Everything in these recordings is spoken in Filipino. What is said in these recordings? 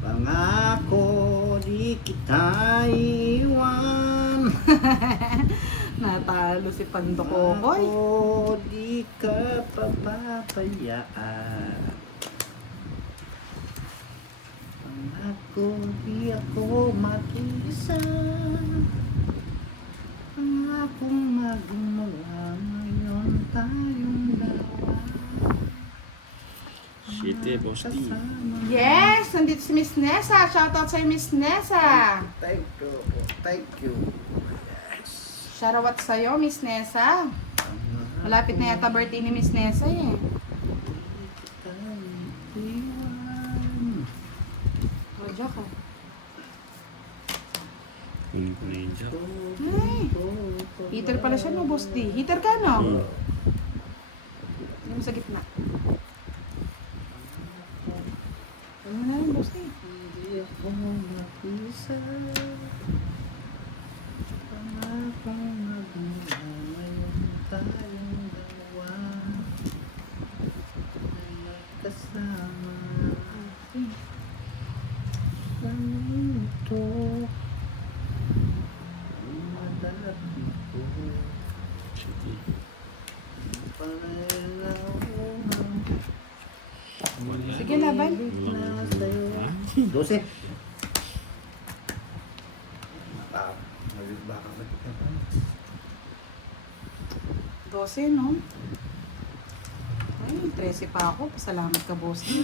Pangako di kita iwan. Natalo si Pando Kokoy. Pangako di ka papapayaan. Pangako di ako mag-isa. Pangakong magmula ngayon tayong dalawa. Shit, Boss D. Yes! Nandito si Miss Nessa. Shoutout sa'yo, Miss Nessa. Thank you. Thank you. Yes. Shoutout sa'yo, Miss Nessa. Malapit na yata birthday ni Miss Nessa eh. Oh, joke ah. Hindi ko na yung job. Ay, heater pala siya no, Boss D. Heater ka no? Hindi mo sa gitna. Ano na yun, Boss D? Hindi ako mag-isa. Pangakong magmula ngayon tayong dalawa. Ay magkasama. Sa mundo. Ang madalagi ko. Shit. Wala. Sige, laban. Ha? 12. Baka 12, no? Ay, 13 pa ako. Pasalamat ka, Boss D.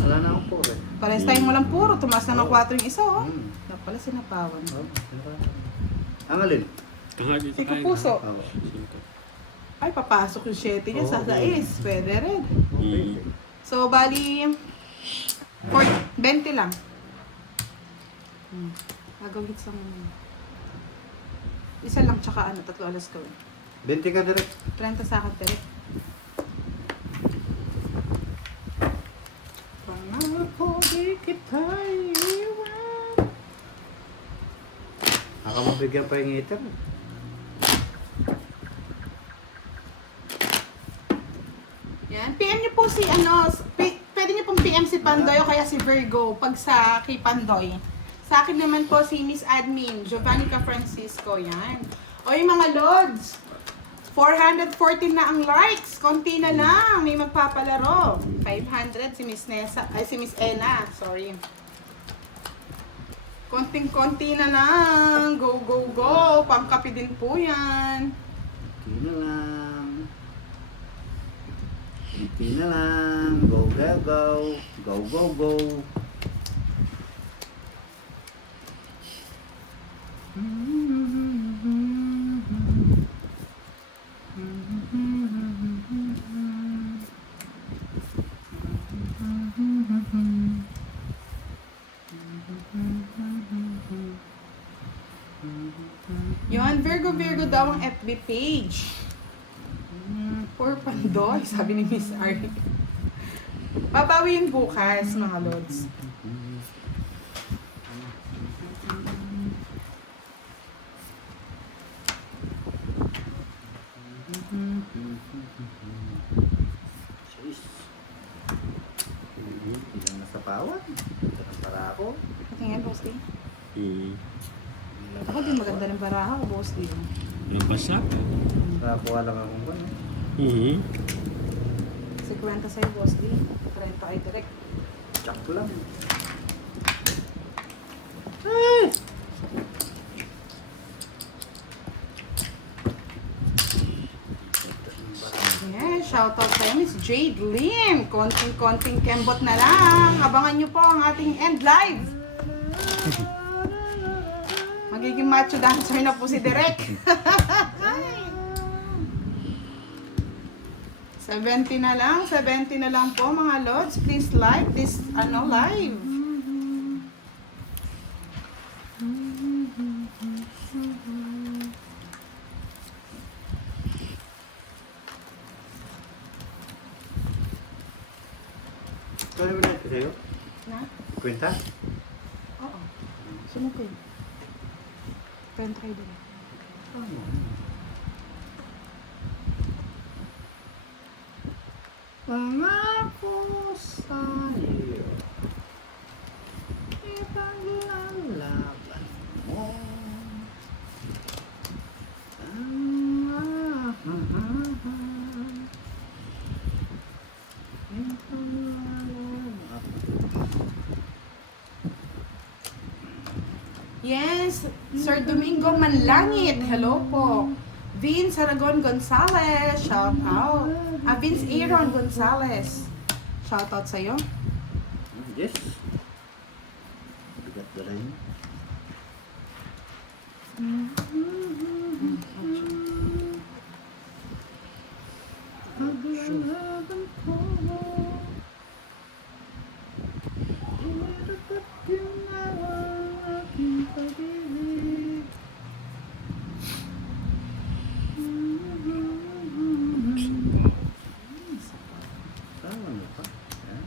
Wala na akong puro. Pares tayong walang puro. Tumaas na ng 4 yung isa, oh. Hmm. Kaya pala sinapawan. Ang alin? Kanga dito Siko tayo. puso. Oo. Cinco. Ay, papasok yung 7 niya sa Oo. 6. Pwede rin. Mm. So, bali, 20 lang. Gagawin sa mga. Isa lang, tsaka ano, 3 alas gawin. 20 ka direct. 30 sa akin, Tere. Pangako di kita iwan. Nakamabigyan pa yung heater. Yan. PM niyo po si ano, pwede niyo pong PM si Pandoy o kaya si Virgo pag sa kay Pandoy. Sa akin naman po si Miss Admin, Giovannica Francisco, yan. O yung mga Lods, 414 na ang likes, konti na lang, may magpapalaro. 500 si Miss Nessa, ay si Miss Ena, sorry. Konting-konti na lang, go, go, go, pangkapi din po yan. Hindi na lang. Hindi na lang. Go, go, go. Go, go, go. Yun, Virgo Virgo daw ang FB page. For Pandoy, sabi ni Miss Ari. Babawin bukas, mga Lods. Sis. Ilang nasa pawat. Ilang para ako. Patingin, Boss D. Mm. Ako din maganda ng baraha ko, Boss D. Nabasa ka. Nakakuha lang akong ano. Mm. 50 sa'yo, Boss D. 30 kay direct. Tsak lang. Yeah, shoutout sa'yo, Miss Jade Lim. Konting-konting kembot na lang. Abangan nyo po ang ating end live. Magiging macho dancer na po si Direk. 70 na lang po mga Lods. Please like this live. Kaya mo na ito sa'yo? Na? Kwenta? Oo. Sunod ko yun. 10 kayo din. Pangako sa'yo, ipaglalaban mo. Yes, Sir Domingo Manlangit. Hello po. Vince Aragon Gonzalez. Shout out. Vince Aaron Gonzalez. Shout out sa'yo. Yes. Bigat na rin. Paglalaban ko, irapat ginawa aking pag-ibig. Tama mo pa. Yan.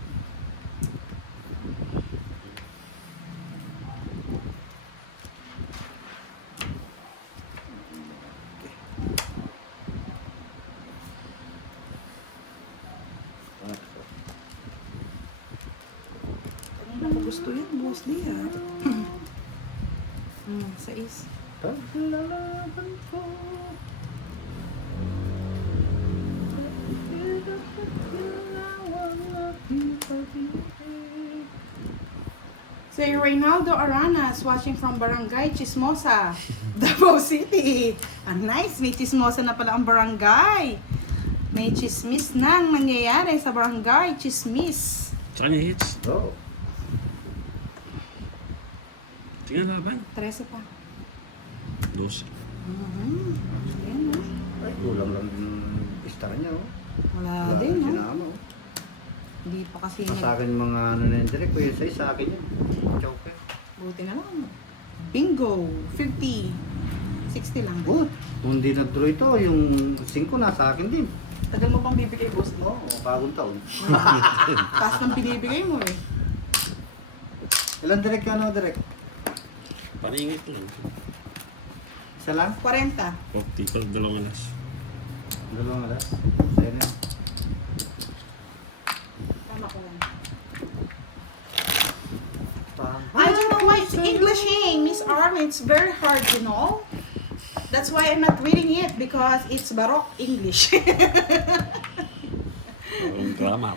Kanina ko gusto yan, boss niya. Sais. Paglalaban ko, irapat ginawa aking pag-ibig. Si Reynaldo Aranas watching from Barangay Chismosa, Davao City. Nice, may chismosa na pala ang barangay. May chismis nang nangyayari sa barangay, chismis. Saan yung hits? Oh, Tingnan laban. 13 pa. 12. Ayan, ah. ay kulang lang yung star niya, oh. Wala din, no? Sinama, oh. Hindi pa kasi Sa akin mga ano na yun, direct, kuya say sa akin yun. Choker. buti na lang. Bingo, 50. 60 lang. Good. Kung hindi nag-draw ito, yung 5 nasa akin din. Tagal mo pang bibigay, boss, Oo, no? bagong taon. Taas ng binibigay mo, eh. Ilan direct ka, ano direct? Paningit lang. Isa lang? 40. 40 pag 2 alas. 2 alas. Sa'yo na. Tama ko lang. Pang- I don't know why it's Englishing, Miss Arm. It's very hard, you know? That's why I'm not reading it because it's Baroque English. Ang grammar.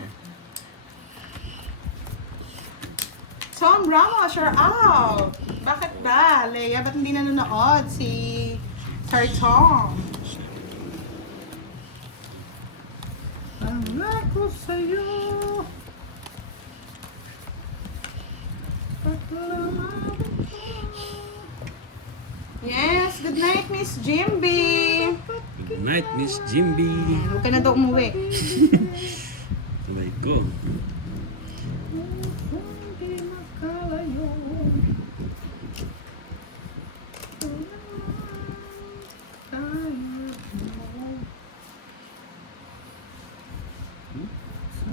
Tom Ramos, you're out. Bakit ba, Leia? Ba't hindi nanonood si Sir Tom? Pangako sa'yo, paglalaban ko. Yes, good night, Miss Jimby. Good night, Miss Jimby. Huwag ka na daw umuwi. Sabay ko. Hindi makalayo. Tayo mo. Sa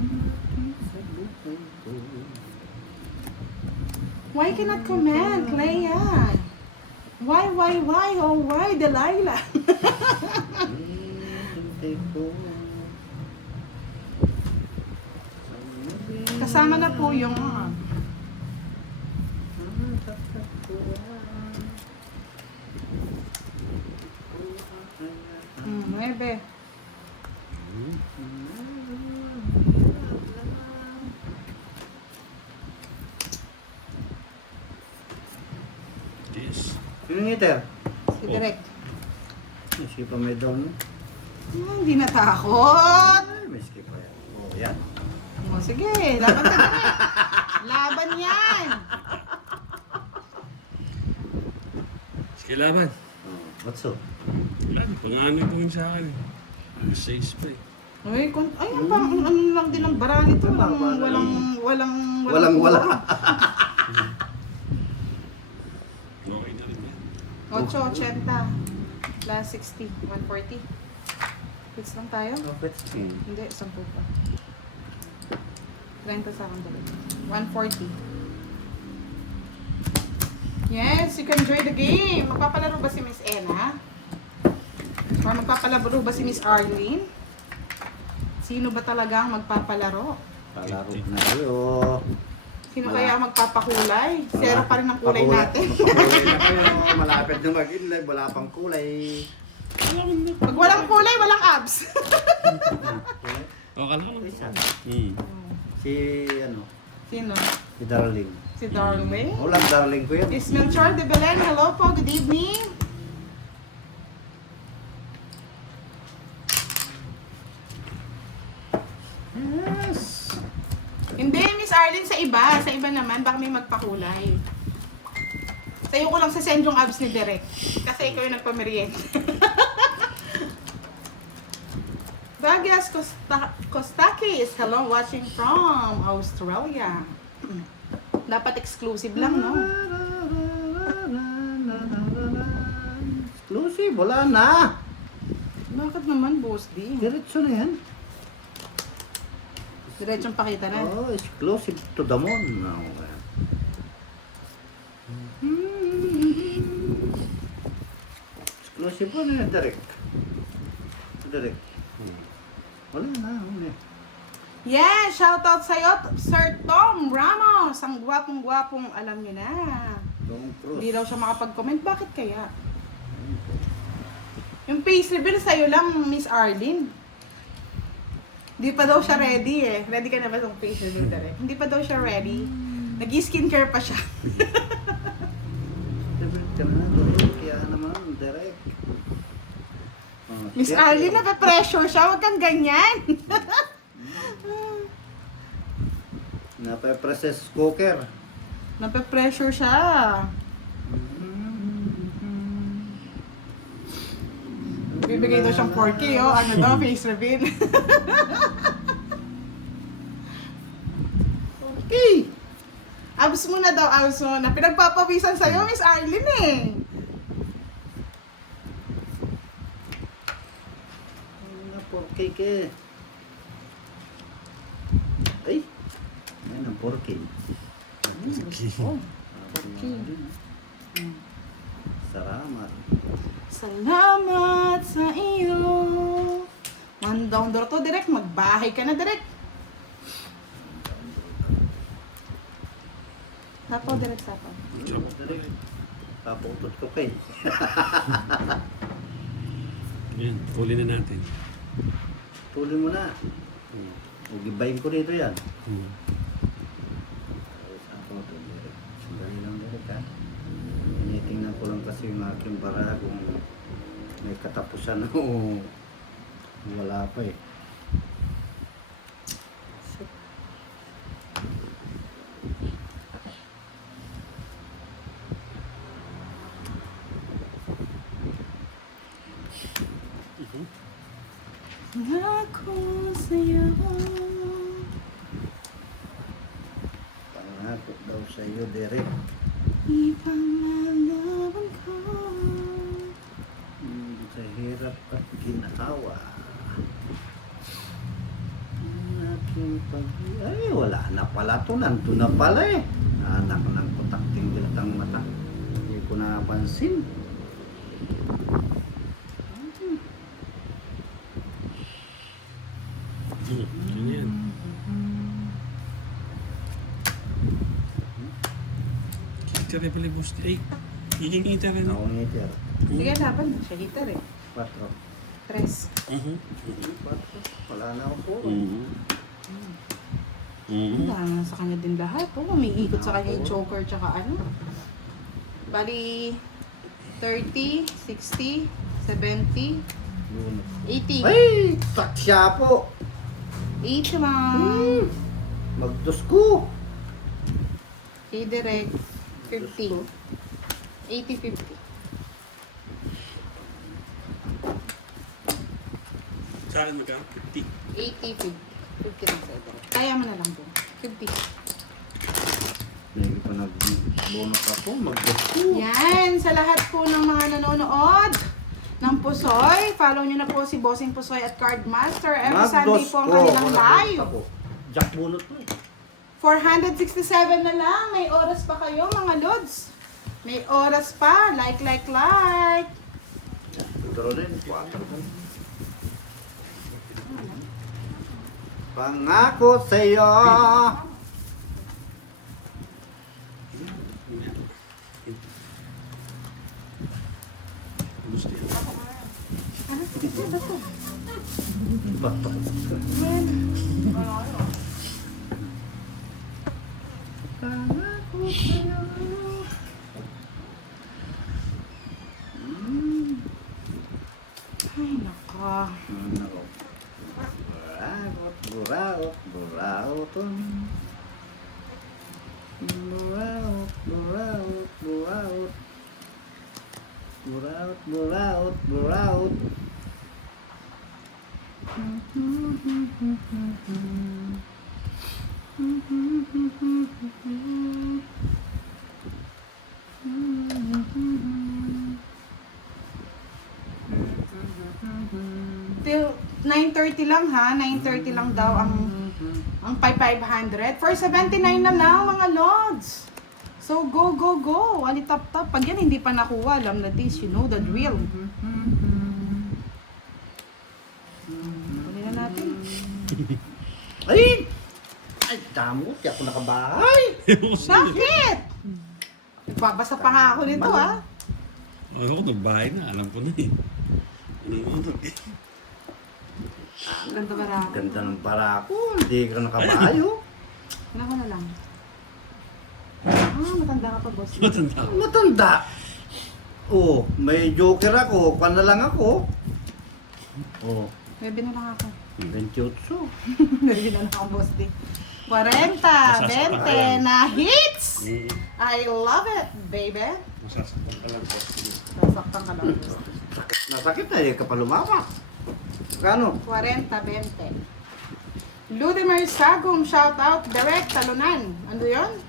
buhay ko. Why cannot comment, Leia? Why, oh why, Delilah? Hintay ko. Kasama na po yung... Nuebe. Yes. Yung ngiter. Si Direk. Skip pa may down mo. Hindi natakot. Ay, may skip pa yan. Oh, yan. O, sige, laban ka na. Laban yan. Sige laban. Oh, what's up? Wala, pangano po yun sa akin. Says pa eh. Ay, ang pang ano lang din ang bara nito. Walang Wala. Okay na rin yan. 8.80 plus 60, 140. Hits lang tayo? Profit spin. Hindi, 10 pa. 30 sa akin dali. 140. Yes, you can enjoy the game. Magpapalaro ba si Miss Ena? Or magpapalaro ba si Miss Arlene? Sino ba talaga ang magpapalaro? Palaro na kayo. Sino Wala. kaya ang magpapakulay? Zero pa rin ang kulay natin. Pakulay na kayo. Malapit na mag-inlive. Wala pang kulay. Pag walang kulay, walang abs. O, kala ko lang. Isa. Si ano? Sino? Si Darling. Si Darling? Wala, Darling ko yan. Is Melchor de Belen. Hello po, good evening. Yes. Hindi, Miss Arlene, sa iba. Sa iba naman, baka may magpakulay. Sa'yo ko lang sasend yung abs ni Derek. Kasi ikaw yung nagpamerienda. Bagyas Kostakis, hello, watching from Australia. Dapat exclusive lang, no? Exclusive, wala na. Bakit naman, Boss D? Diretso na yan. Diretsong pakita na. Oh, exclusive to the moon. No. Exclusive po na yan, direct. Direct. Wala na. Wala. Yeah, shoutout sa'yo, Sir Tom Ramos. Ang gwapong-gwapong alam niyo na. Long cross. Hindi daw siya makapag-comment. Bakit kaya? Yung face reveal sa'yo lang, Miss Arlene. Hindi pa daw siya ready eh. Ready ka na ba sa face reveal, Derek? Hindi pa daw siya ready. Nag-skincare pa siya. Direct ka na. Direct. Kaya naman, direct. Oh, Miss shit. Arlene, nape-pressure siya. Huwag kang ganyan. Nape-process cooker. Nape-pressure siya. Bibigay daw siyang 4K, oh. Ano daw, face reveal. Okay. Abs mo na daw, abs mo na. Pinagpapawisan sa'yo, Miss Arlene eh. Na 4K ke. Ay. Yan ang 4K. Oh. Salamat. Salamat sa iyo. One down door to, direct. Magbahay ka na, direct. Sapaw, direct, sapaw. Paputot ko kay. Yan, uli na natin. Tuloy mo na. Ugibayin ko dito yan. Ako ito. Sandali lang direct ha. Tinitingnan ko lang kasi yung aking bara kung may katapusan o wala pa eh. Ako sa'yo. Pangako daw sa iyo direct. Ipangalaman ko. Sa hirap at ginawa. Ang aking pag... Ay, wala na pala to. Nandun na pala eh. Anak ng kutak-ting ang mata. Hindi ko napansin. Ano yan? Kita pala boss. Ay, hihingita rin. Ako ngiter. Sige, dapat siya hitter eh. 4. 3. 4. Wala na ako po. Ang dami na sa kanya din lahat. Oh, may ikot sa kanya yung choker tsaka ano. Bali, 30, 60, 70, 80. Ay! Taksya po! 80 lang. Magdos ko! Okay, direct. 50. 80, 50. Sa akin magkano? 50. 80, 50. 50 lang sa'yo, direct. Kaya mo na lang po. 50. Hindi pa nag-bonus ako. Magdos ko. Yan, sa lahat po ng mga nanonood ng Pusoy, follow nyo na po si Bossing Pusoy at Cardmaster. Every Sunday po ang kanilang live. Jack bonus to eh. 467 na lang. May oras pa kayo, mga lods. May oras pa. Like. Pero rin, 4. Pangako sa'yo. Gusto yan. Bato. Pangako sa'yo. Ay, naka. Nako. Buraot, buraot, buraoton. Buraot, buraot, buraot. Buraot, buraot, buraot. Till 9:30 lang ha. 9:30 lang daw ang 500. For 79 na lang mga lods. So go, go, go. Wali tap tap. Pag yan hindi pa nakuha, alam na this. You know the drill. Kunin na natin. Ay! Ay, tamo. Di ako nakabahay. Bakit? Nagbabasa pa nga ako nito ha. Ako, nagbahay na. Alam ko na eh. Inuunog eh. Ganda ba raw? Ganda ng barako. Hindi ka nakabahay, oh. Ano na lang? Ah, matanda ka pa, boss. Matanda ako. Matanda. Oh, may joker ako. Pan na lang ako. Oh, Bebe na lang ako. 28. Bebe na lang ako, boss. 40, 20 na hits! Mm. I love it, baby. Masasaktan ka lang po. Sasaktan ka lang, boss. Nasakit na, hindi ka pa lumapak. Kano? 40, 20. Ludimer Sagum, shout out, direct, talunan. Ano yun?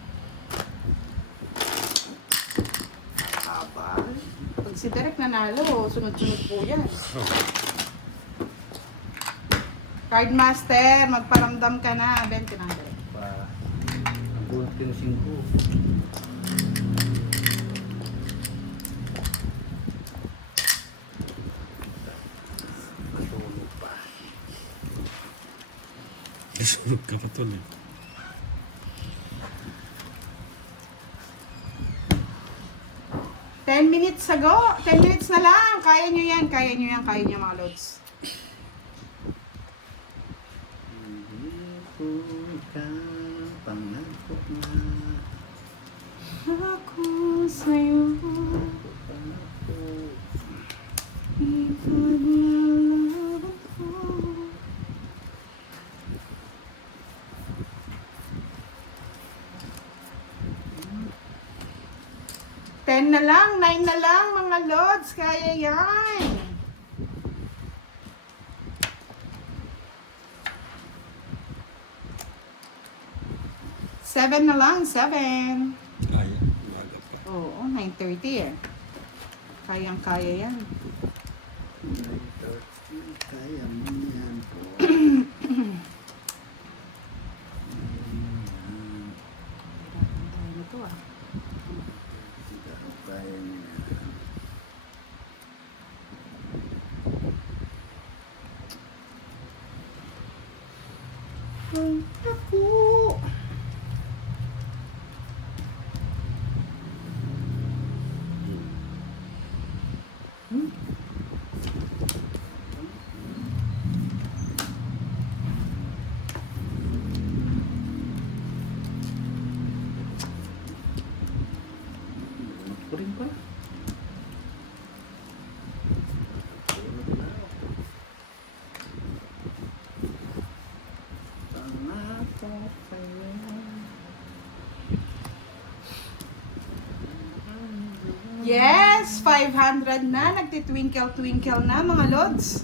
Haba. Pag si Direk nanalo, sunod-sunod po yan. Cardmaster, magparamdam ka na. 20 na, Direk. Pa. Ang bulat yung 5. Matulog pa. Nasunog ka pa tol eh. Ten minutes ago. 10 minutes na lang. Kaya nyo yan. Kaya nyo yan. Kaya nyo mga lods. Hindi ko ka pangako na. Ako sa'yo. Pangako. Ipaglalaban ko. Ten na lang, 9 na lang mga lods, kaya yan. Seven na lang, 7. Kaya. Umagat ka. Oo, 9:30 eh. Kayang-kaya yan. Kaya mo yan po. Ano to ah? Kaya mo yan. Ay, ako. Ko rin pala. Pangako sa'yo. Yes! 500 na. Nagtitwinkle-twinkle na mga lods.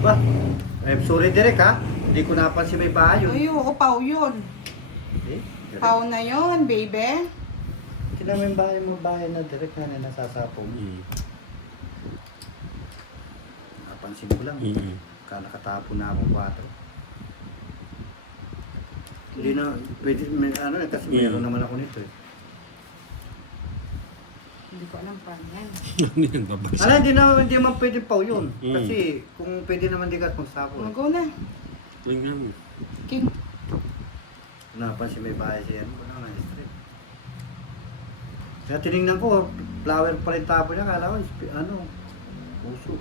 Ba, I'm sorry Direk ha. Hindi ko napansin may bahay yun. Ay, oo, pau yun. Eh, Direk. Pau na yun, baby. Sila may bahay na Direk na nasasapong. Mm. Napansin ko lang. Mm. Nakatapon na akong 4. Hindi na, pwede, may, ano eh, kasi meron naman ako nito eh. Hindi ko alam paano yan. Ano yan, babagsak? Ala, hindi naman pwede pa yun. Mm. Kasi kung pwede naman di ka magsapon. Oh, go na. Tingnan mo. King. Napansin may bahay siya. Ano na nga, strip. Kaya tinignan ko, flower pa rin tapo niya. Kala ko, puso.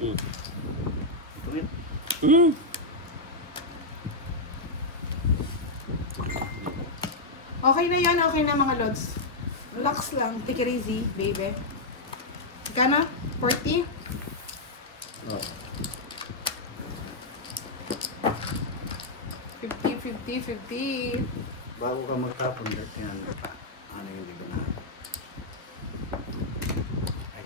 Mm. Tumit. Mm. Okay na yan, okay na mga lods. Relax lang, take it easy, baby. Gana? 40? Oh. 50, 50, 50. Bago ka magtapon, yan. Ano yung liba na? Ay.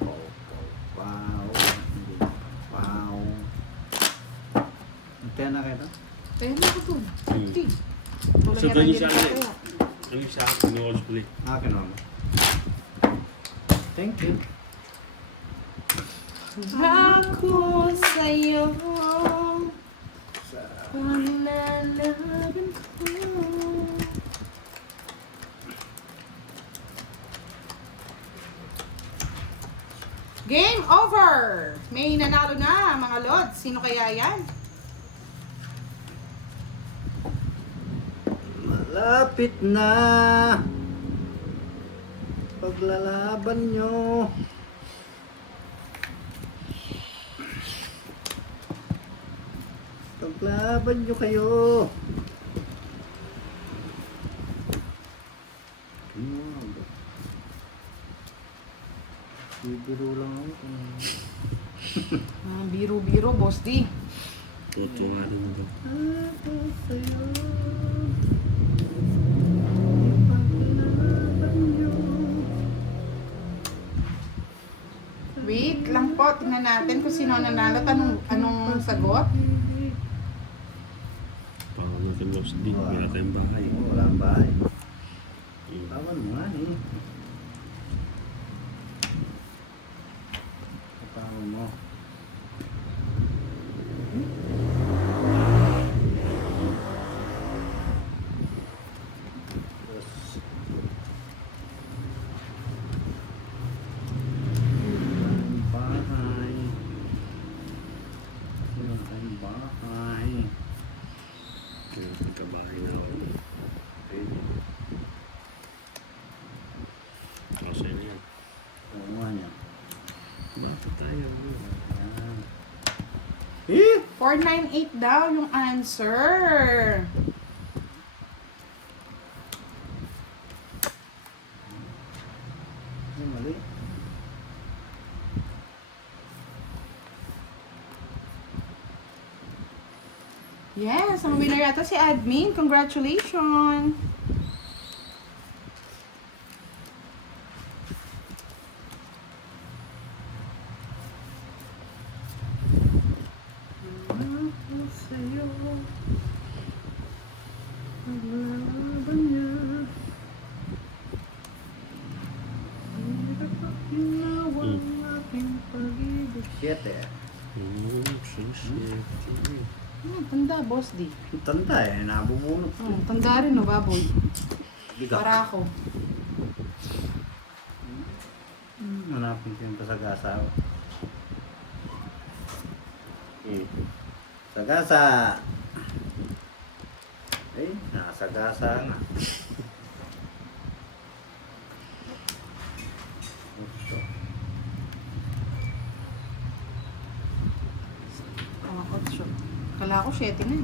Wow. Wow. Wow. Antena na kayo na? Kaya na ako dun. 50. Tulad So, nga ganyan ng siya ginagawa. ulit. Ano yung sa akin? Pinuols ko ulit. Akin naman. Thank you. Ako sa'yo, Sa panlalaban ko. Game over! May nanalo na mga lods. Sino kaya yan? malapit na paglalaban nyo. Paglaban nyo kayo. Bibiro lang ako. Biro-biro, boss D. Tutuwa rin mo. Ako sa'yo. Paglalaban nyo. Wait lang po, tingnan natin kung sino ang nanalo. Anong sagot? Paano natin lost din? Wala tayong bahay. Wala ang bahay. Mm. Tawan mo nga eh. Tawan mo. Yes. Ang bahay. Sino ang bahay? Kaya pagkabahay na ako. Pwede. Kasi ano yan. Oo nga niya. Bakit tayo? Ayan. Eh! 498 daw yung answer. Ay, mali. Yes, ang winner yata si Admin. Congratulations! Ako sa'yo. Paglaban niya. Hirap at ginawa ang aking pag-ibig. 7. Tanda, boss D. Tanda eh, nabubunot. Tanda rin, no, baboy. Bigat. Para ako. Hanapin ko yung pasagasa. Sagasa! Eh, nakasagasa nga. Ocho. Oh, 8. Kala ko 7 na.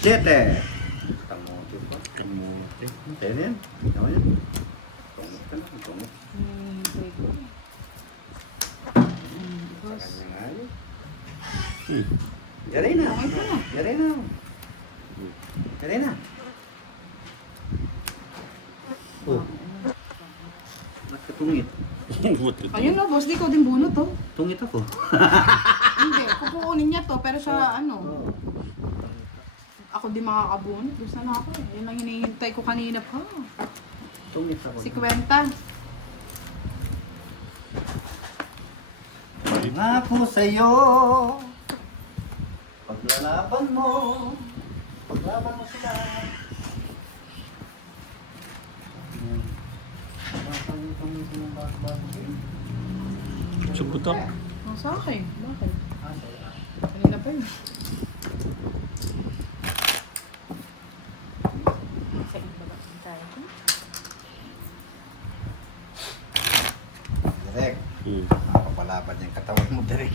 Siete! Kamote pa. Kamote. Sa'yo na yan. Tama yan. Tungok ka na. Tungok. Boss. Kanya nga yun. Hmm. Yari na. Okay pa na. Yari na. Yari na. Oh. Tungit. Ayun no, boss, di ko din bunot to. Tungit ako. Hindi, kukunin niya to, pero siya ano, Oo. ako di makakabunot. Gusto na ako eh. Yan ang hinihintay ko kanina pa. Tungit ako. Si Kwenta. Pangako sa'yo, paglalaban mo sila. Subutok. Ang sa akin. Bakit? Kanina pa yun. Sa iba ba tayo? Direk, Hmm. makapalaban yung katawan mo, Direk.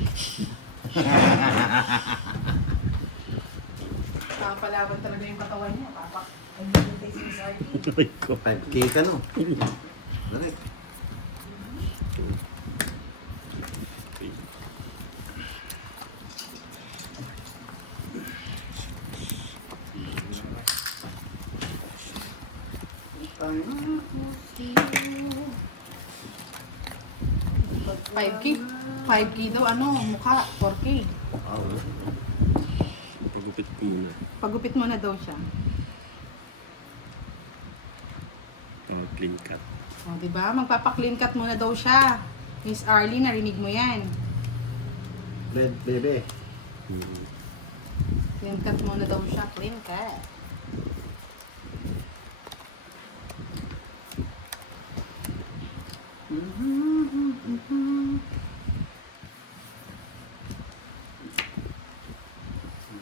Nakapalaban talaga yung katawan niya. Papak. Ang hintay si Miss Artie. Aray ko. 5K ka, no? Direk. Pangako 5K. 5K daw, ano, mukha. 4K. Oo. Pagupit ko muna. Pagupit mo na daw siya. Clean cut. O, diba? Magpapa-clean cut muna daw siya. Miss Arlie, narinig mo yan. Bebe. Hmm. Clean cut muna daw siya. Clean cut.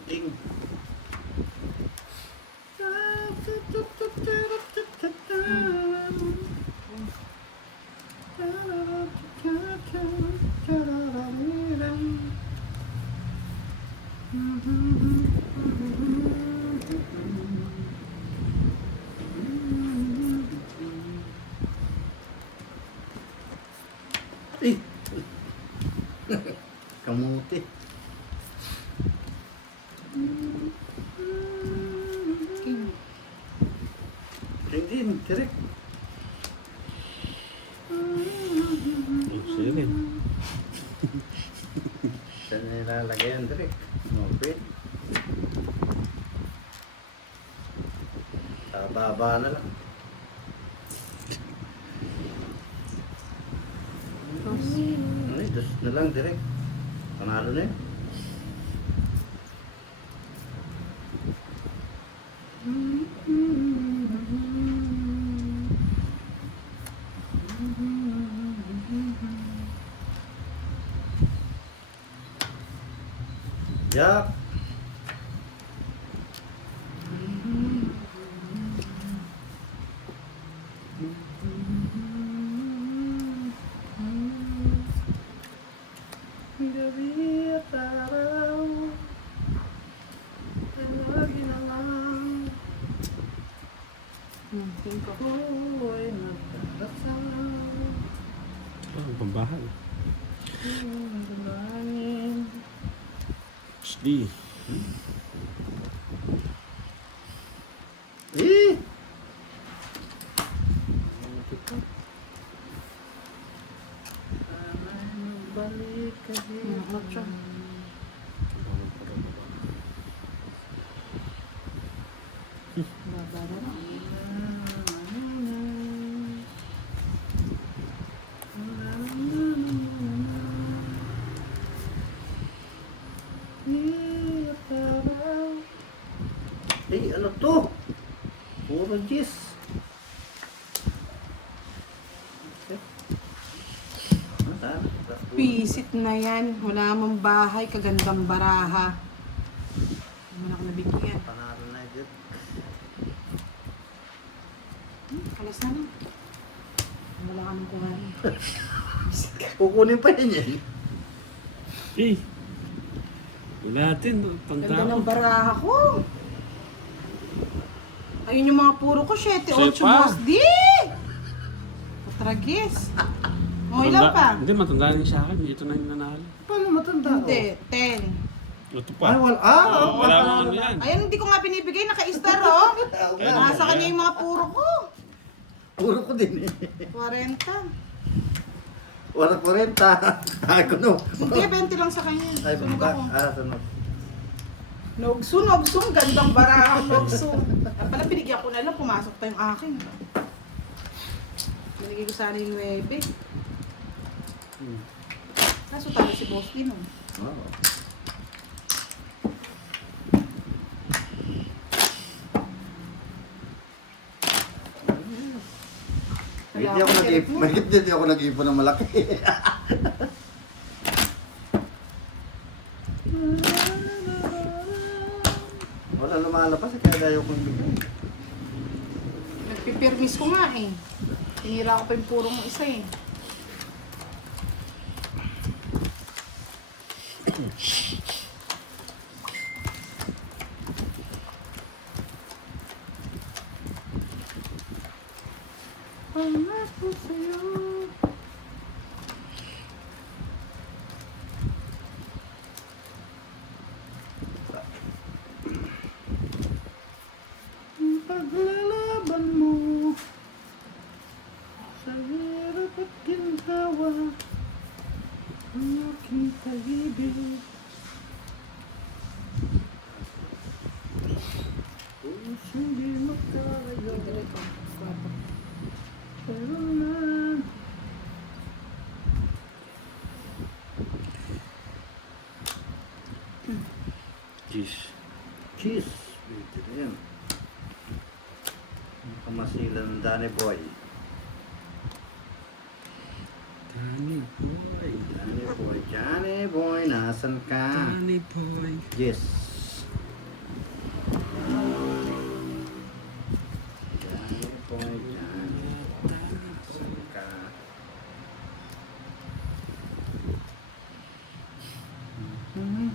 Ding. Eh. Kamuti. Hindi, direk. Oh, siya rin. Saan nilalagay yan, direk? Okay. Sa baba na lang. Ay, dos na lang, direk. Panalo na yun. Yak. Gabi at araw, lagi na lang Cinco. ako'y magdarasal. Oh, pambahan. Dalangin. SD. Eh! Sana'y magbalik ka Ocho. Baba na lang. Eh, ano to? Puro G's. Pisit na yan. Wala mong bahay, kagandang baraha. Hindi mo na ako nabigyan. Panalo na dyan. Alas na lang. Wala ka nang kuhanin. Kukunin pa yan yan. Eh. Wala din. Ganda Pantao. ng baraha ko. Ayun yung mga puro ko, 7, 8 Sepa. boss. Di! Patragis. O, ilan pa? Hindi, matanda niya sa akin. Ito na yung nanalo. Paano matanda ko? Hindi, 10. Ito Ay, pa. wala. Wala mo ano yan. Ayun, hindi ko nga binibigay. Naka-star, oh. Kaya Nasa kanya yung mga puro ko. Puro ko din eh. 40. Wala 40. Ako no. Hindi, 20 lang sa kanya. Ay, Sunog baka. ako. Sunog. Nogsung, gandang barang, nogsung. Pala pinigyan ko na lang, pumasok pa yung akin. Binigay ko sana yung 9. Kaso talo si Boss din, oh. Oo. Hindi ako nag-ipon. Hindi ako nag-ipon ng malaki. Wala lumalabas kaya dayo kong bigay. Nagpipirmis ko nga eh. Tinira ko pa yung purong isa eh. Pangako sa'yo. Ang paglalaban mo sa hirap at ginhawa ang aking pag-ibig. Puso'y di magkalayo pero naman Jeez. cheese. Pwede na yan. Ang kamasilan ng Danny Boy. Danny boy. Danny Boy, Danny Boy, nasan ka? Danny boy. Yes. Danny Boy, Danny Boy, nasan ka? Danny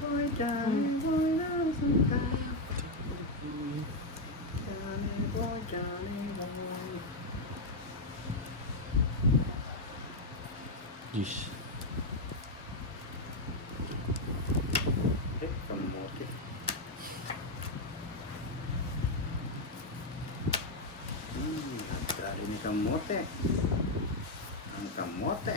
Boy, Danny Boy, nasan ka? Danny Boy, Danny Boy. Jeez. Kamote. Dali ni kamote. Ang kamote.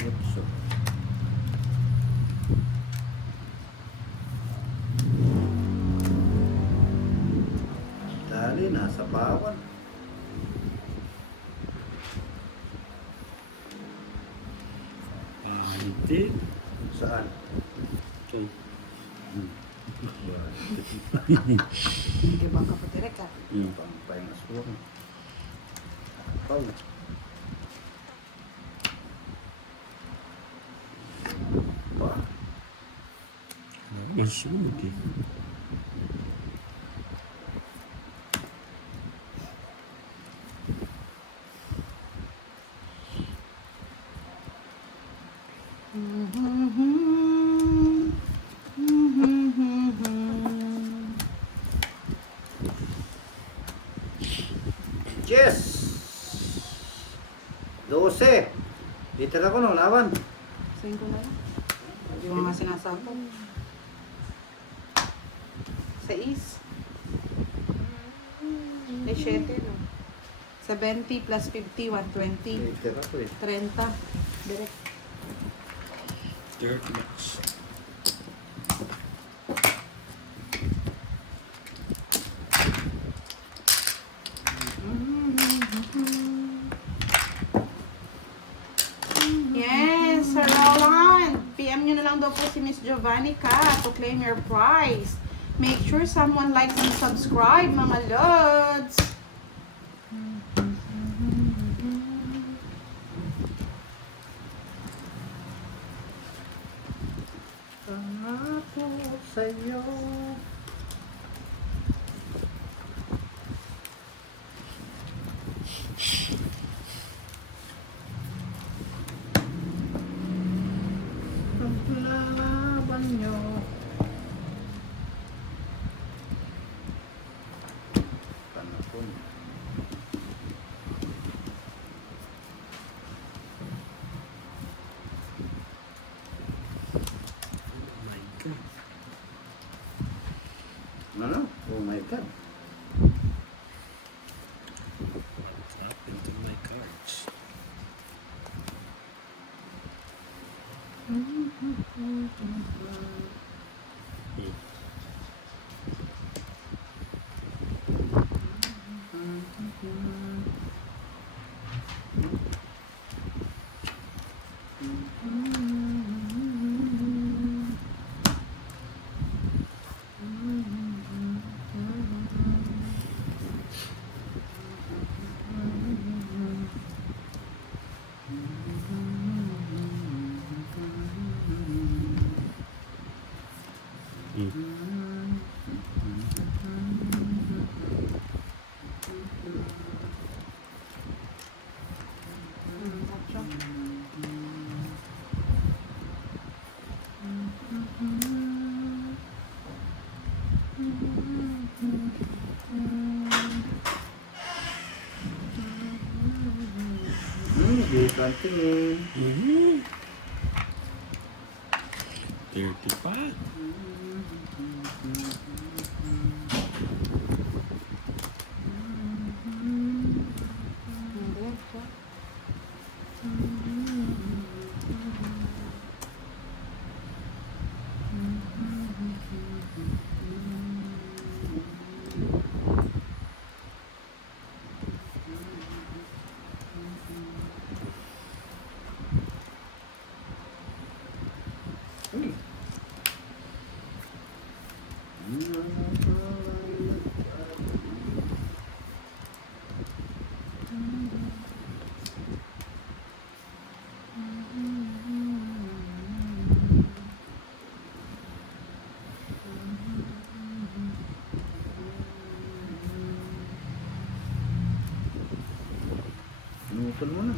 Utso. Dali, nasa bawan. Hindi. Saan? Ito. Hindi ba ka pa direk ah? Pampay na suwang. Pau. Pa. Masunog eh. Yes! 12. Dito na ko no, laban. Sayin ko na lang. Hindi mo nga sinasabi. 6. Ay, 7 no? 70 plus 50, 120. Dito na ko eh. 30. Direct. 30 bucks. Yes, Sir Roland. PM nyo na lang daw po si Miss Giovannica to claim your prize. Make sure someone likes and subscribe, mga lods. Pangako sa'yo. dito ang tingin. 30 pa. Uy. Pinutol mo na.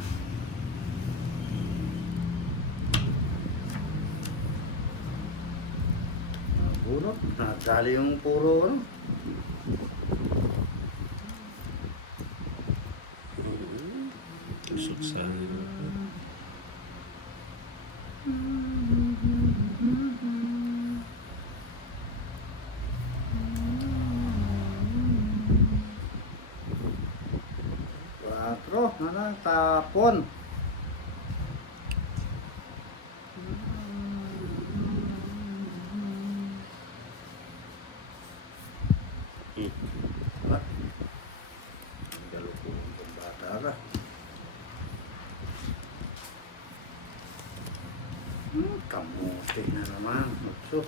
Bunot. Nakadali yung puro ano. Tusok sa Quatro. Ano? Tapon. What? Ang galukong itong bata ka. Kamuti na naman. Utso.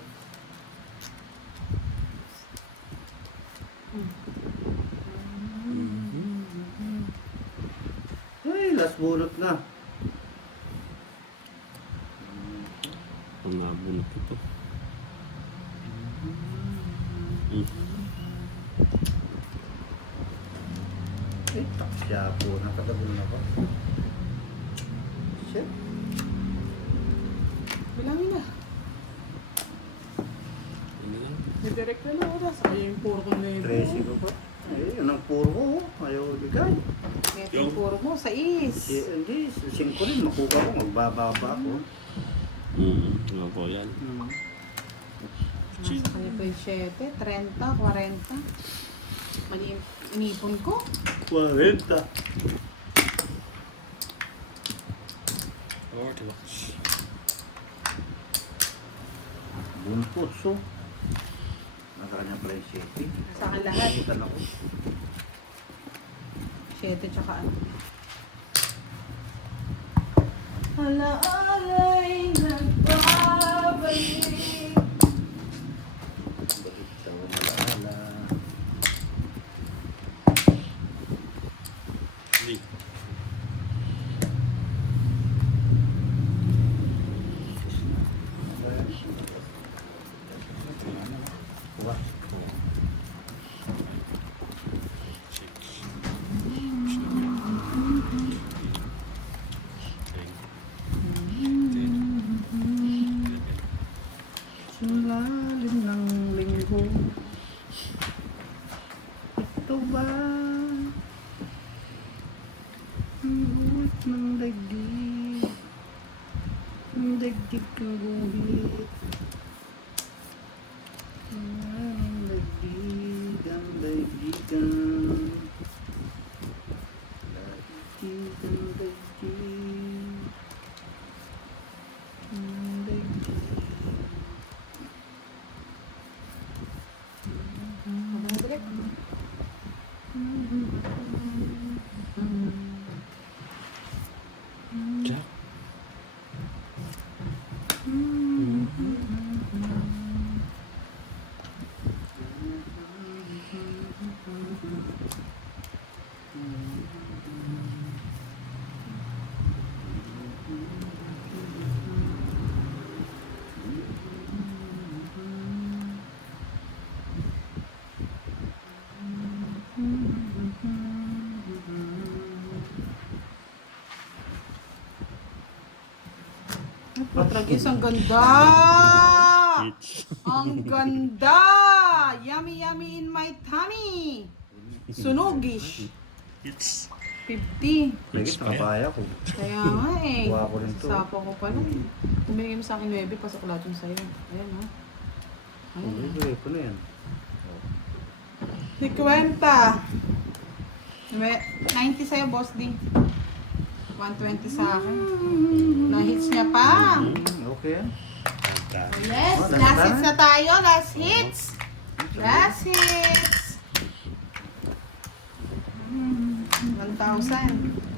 Ay, last bunot na. pangabunot ito. Eh, taksya po. Nakadabol na ba? Shit. Bilangin na. Ano yan? Nidirect na lang oras. Ayaw yung puro kong nego. 13 ko pa. Ay, yun ang puro ko. Ayaw bigay. Ito yung puro mo, 6. Hindi, 5 rin. Makuha ko. Magbababa ako. Nga po yan. Nasa kanya pa yung 7, 30, 40. Mali yung inipon ko. 40. Orthodox. Buntot, so. Nasa kanya pala yung 7. Nasa akin lahat. Butan ako. 7 tsaka ano. Alaala'y nagbabalik. Balik daw malaala. Hindi. What? 6. Sa lalim ng linggo, ito ba ang buwit ng daigdig? Ang daigdig kang guhit. Ang daigdig, ang daigdigan. Daigdig, ang daigdig. Ang daigdig. Direct. Jack. Patragis, ang ganda! It's. Ang ganda! Yummy, yummy in my tummy! Sunugish! It's. 50. Legit, nakabaya ko. Kaya nga eh. Kuha ko rin to. Sapo ko pala eh. Kung binigay mo sa akin 9, pasok lahat yung sa'yo. Ayan ha. Ayan. Libre ko na yan. 50. 90 sa'yo, Boss D. 120 sa akin. Na-hits niya pa. Okay yan. Oh, yes, Oh, last hits na tayo. Last hits. Last hits. 1,000.